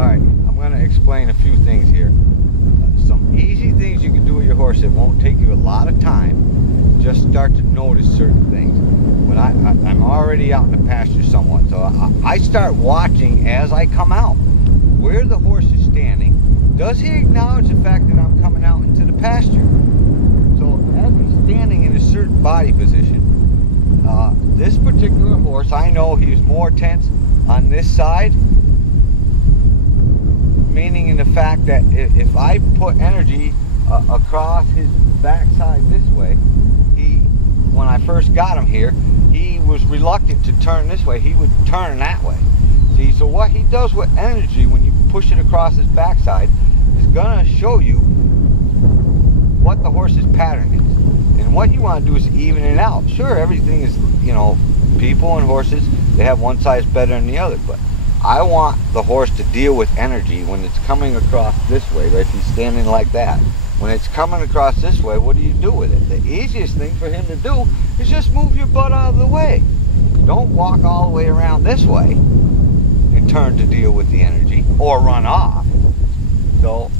Alright, I'm going to explain a few things here. Some easy things you can do with your horse that won't take you a lot of time. Just start to notice certain things. When I'm already out in the pasture somewhat, so I start watching as I come out. Where the horse is standing, does he acknowledge the fact that I'm coming out into the pasture? So as he's standing in a certain body position, this particular horse, I know he's more tense on this side, meaning in the fact that if I put energy across his backside this way, when I first got him here, he was reluctant to turn this way. He would turn that way. See, so what he does with energy when you push it across his backside is gonna show you what the horse's pattern is. And what you want to do is even it out. Sure, everything is, you know, people and horses, they have one side's better than the other, but I want the horse to deal with energy when it's coming across this way, right? If he's standing like that. When it's coming across this way, what do you do with it? The easiest thing for him to do is just move your butt out of the way. Don't walk all the way around this way and turn to deal with the energy or run off. So,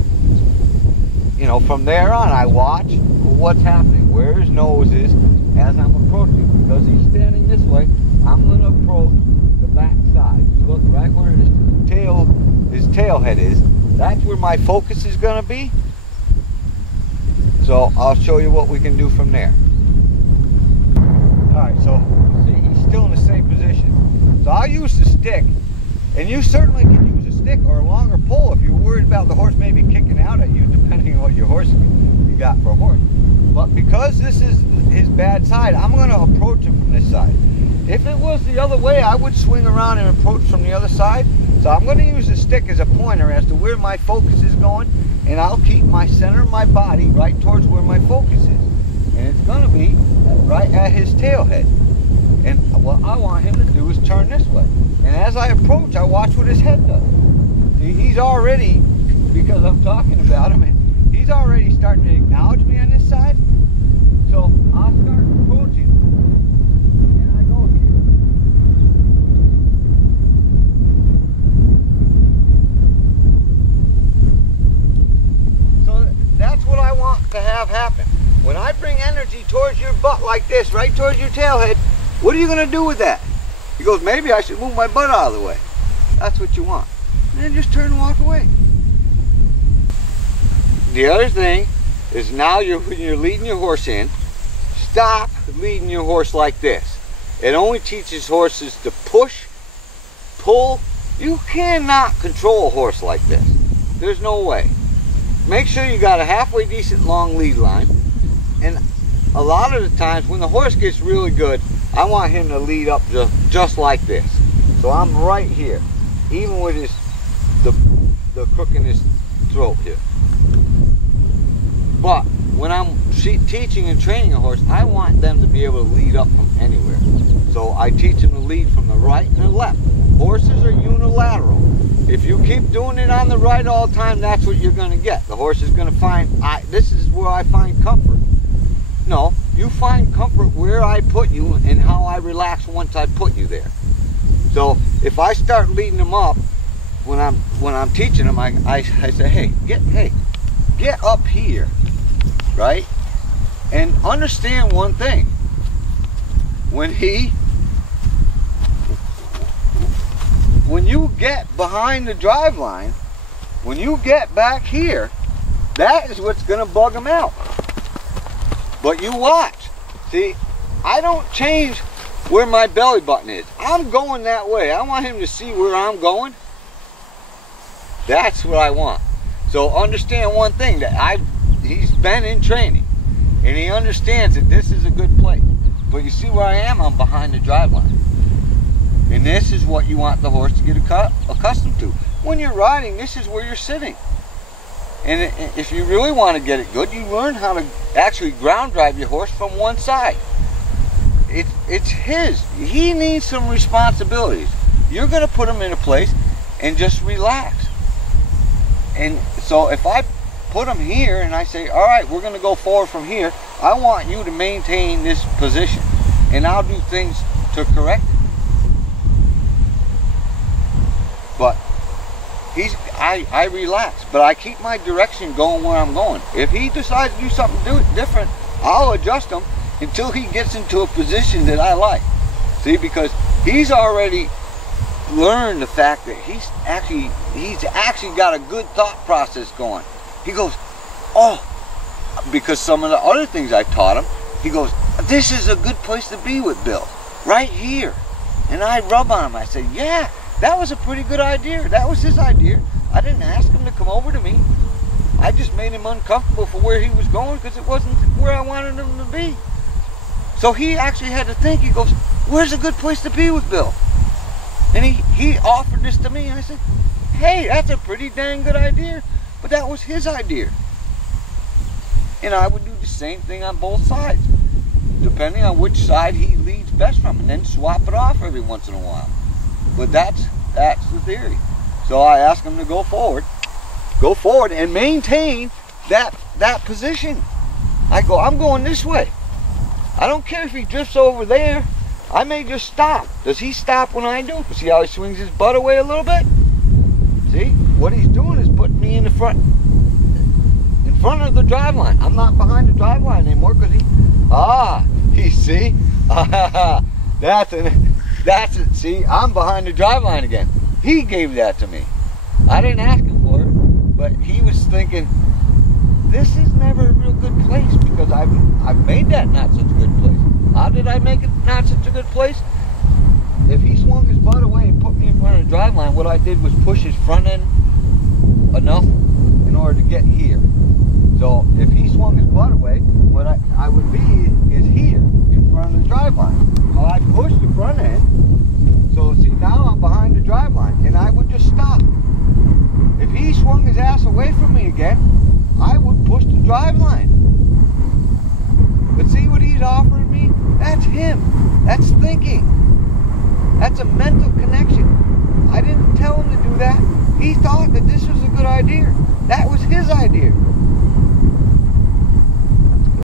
you know, from there on, I watch what's happening, where his nose is as I'm approaching. Because he's standing this way, I'm going to approach the back side. You look right where his tail head is. That's where my focus is going to be. So I'll show you what we can do from there. Alright, so see, he's still in the same position. So I'll use the stick, and you certainly can use a stick or a longer pole if you're worried about the horse maybe kicking out at you, depending on what your horse you got for a horse. But because this is his bad side, I'm going to approach him from this side. If it was the other way, I would swing around and approach from the other side. So I'm going to use the stick as a pointer as to where my focus is going, and I'll keep my center of my body right towards where my focus is. And it's going to be right at his tail head. And what I want him to do is turn this way. And as I approach, I watch what his head does. See, he's already, because I'm talking about him, he's already starting to acknowledge me on this side. So I'll start approaching, and I go here. So that's what I want to have happen. When I bring energy towards your butt like this, right towards your tail head, what are you going to do with that? He goes, maybe I should move my butt out of the way. That's what you want. And then just turn and walk away. The other thing is now when you're leading your horse in, stop leading your horse like this. It only teaches horses to push, pull. You cannot control a horse like this. There's no way. Make sure you got a halfway decent long lead line. And a lot of the times when the horse gets really good, I want him to lead up just like this. So I'm right here, even with the crook in his throat here. But when I'm teaching and training a horse, I want them to be able to lead up from anywhere. So I teach them to lead from the right and the left. Horses are unilateral. If you keep doing it on the right all the time, that's what you're going to get. The horse is going to find, this is where I find comfort. No, you find comfort where I put you and how I relax once I put you there. So if I start leading them up, when I'm teaching them, I say, hey, get up here, right? And understand one thing. When you get behind the drive line, when you get back here, that is what's going to bug him out. But you watch. See, I don't change where my belly button is. I'm going that way. I want him to see where I'm going. That's what I want. So understand one thing, that he's been in training, and he understands that this is a good place. But you see where I am? I'm behind the drive line. And this is what you want the horse to get accustomed to. When you're riding, this is where you're sitting. And if you really want to get it good, you learn how to actually ground drive your horse from one side. It's his. He needs some responsibilities. You're going to put him in a place and just relax. And so if I put him here and I say, all right, we're going to go forward from here, I want you to maintain this position. And I'll do things to correct it. But I relax, but I keep my direction going where I'm going. If he decides to do something different, I'll adjust him until he gets into a position that I like. See, because he's already learned the fact that he's actually got a good thought process going. He goes, oh, because some of the other things I taught him, he goes, this is a good place to be with Bill, right here. And I rub on him. I say, yeah, that was a pretty good idea. That was his idea. I didn't ask him to come over to me. I just made him uncomfortable for where he was going because it wasn't where I wanted him to be. So he actually had to think. He goes, where's a good place to be with Bill? And he offered this to me, and I said, hey, that's a pretty dang good idea. But that was his idea. And I would do the same thing on both sides, depending on which side he leads best from, and then swap it off every once in a while. But that's the theory. So I ask him to go forward and maintain that position. I go, I'm going this way. I don't care if he drifts over there. I may just stop. Does he stop when I do? See how he swings his butt away a little bit? See? What he's doing is putting me in front of the drive line. I'm not behind the drive line anymore because see? That's it. See, I'm behind the drive line again. He gave that to me. I didn't ask him for it, but he was thinking, this is never a real good place because I've made that not such a good place. How did I make it not such a good place? If he swung his butt away and put me in front of the drive line, what I did was push his front end enough in order to get here. So if he swung his butt away, what I would be is here in front of the drive line. So I pushed the front end. So see, now I'm behind the drive line, and I would just stop. If he swung his ass away from me again, I would push the drive line. But see what he's offering me? That's him. That's thinking. That's a mental connection. I didn't tell him to do that. He thought that this was a good idea. That was his idea.